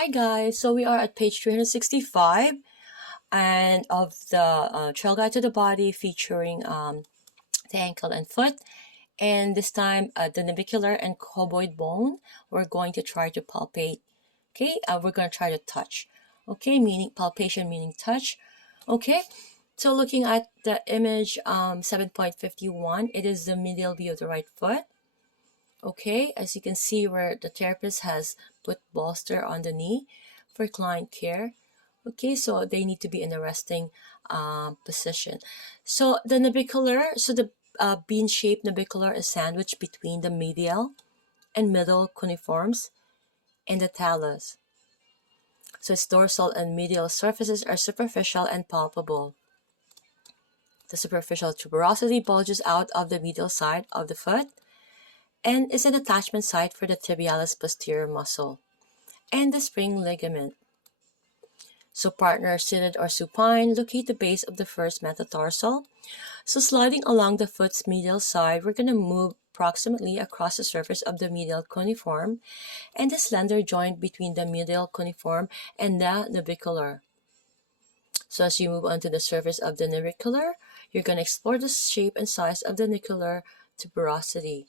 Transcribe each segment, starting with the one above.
Hi guys, so we are at page 365 and of the Trail Guide to the Body featuring the ankle and foot. And this time the navicular and cuboid bone, we're going to try to palpate. Okay, we're going to try to touch. Okay, meaning palpation, meaning touch. Okay, so looking at the image 7.51, it is the medial view of the right foot. Okay, as you can see where the therapist has put bolster on the knee for client care. Okay, so they need to be in a resting position. So the navicular, so the bean-shaped navicular is sandwiched between the medial and middle cuneiforms and the talus. So its dorsal and medial surfaces are superficial and palpable. The superficial tuberosity bulges out of the medial side of the foot and is an attachment site for the tibialis posterior muscle and the spring ligament. So partner seated or supine, locate the base of the first metatarsal. So sliding along the foot's medial side, we're going to move approximately across the surface of the medial cuneiform and the slender joint between the medial cuneiform and the navicular. So as you move onto the surface of the navicular, you're going to explore the shape and size of the navicular tuberosity.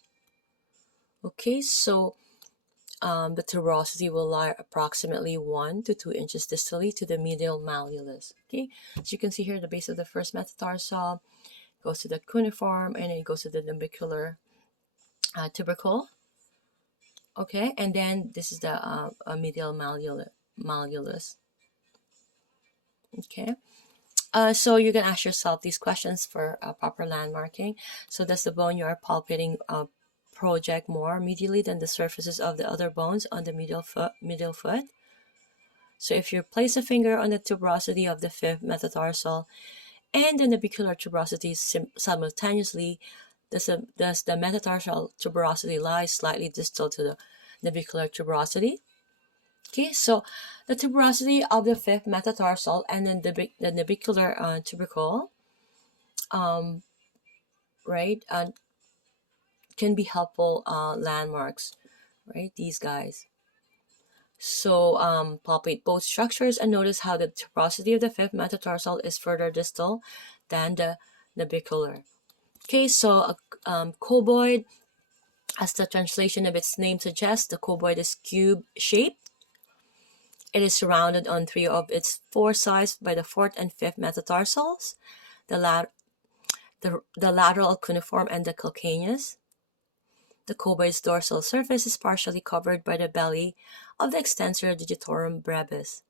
Okay, so the tuberosity will lie approximately 1 to 2 inches distally to the medial malleolus. Okay, so you can see here the base of the first metatarsal goes to the cuneiform and it goes to the navicular tubercle. Okay, and then this is the medial malleolus. Okay, so you can ask yourself these questions for proper landmarking. So does the bone you are palpating project more medially than the surfaces of the other bones on the medial foot? So if you place a finger on the tuberosity of the fifth metatarsal and the navicular tuberosity simultaneously, does the metatarsal tuberosity lie slightly distal to the navicular tuberosity? Okay, so the tuberosity of the fifth metatarsal and then the navicular tubercle, right, can be helpful landmarks, right? These guys. So palpate both structures and notice how the tuberosity of the fifth metatarsal is further distal than the navicular. Okay, so cuboid, as the translation of its name suggests, the cuboid is cube-shaped. It is surrounded on 3 of its 4 sides by the fourth and fifth metatarsals, the lateral cuneiform and the calcaneus. The cuboid's dorsal surface is partially covered by the belly of the extensor digitorum brevis.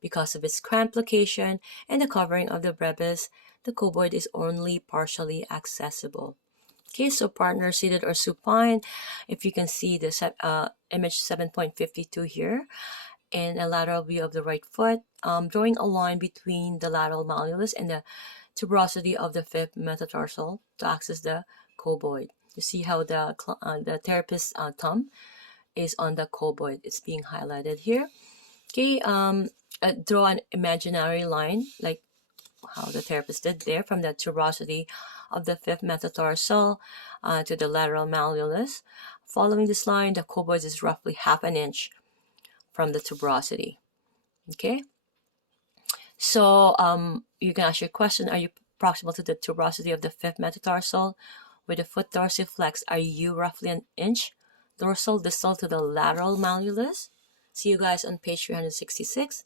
Because of its cramped location and the covering of the brevis, the cuboid is only partially accessible. Okay, so partner seated or supine, if you can see the image 7.52 here, and a lateral view of the right foot, drawing a line between the lateral malleolus and the tuberosity of the fifth metatarsal to access the cuboid. You see how the therapist's thumb is on the cuboid. It's being highlighted here. Okay, draw an imaginary line like how the therapist did there from the tuberosity of the fifth metatarsal to the lateral malleolus. Following this line, the cuboid is roughly half an inch from the tuberosity. Okay, so you can ask your question: are you proximal to the tuberosity of the fifth metatarsal? With the foot dorsiflex, are you roughly an inch dorsal distal to the lateral malleolus? See you guys on page 366.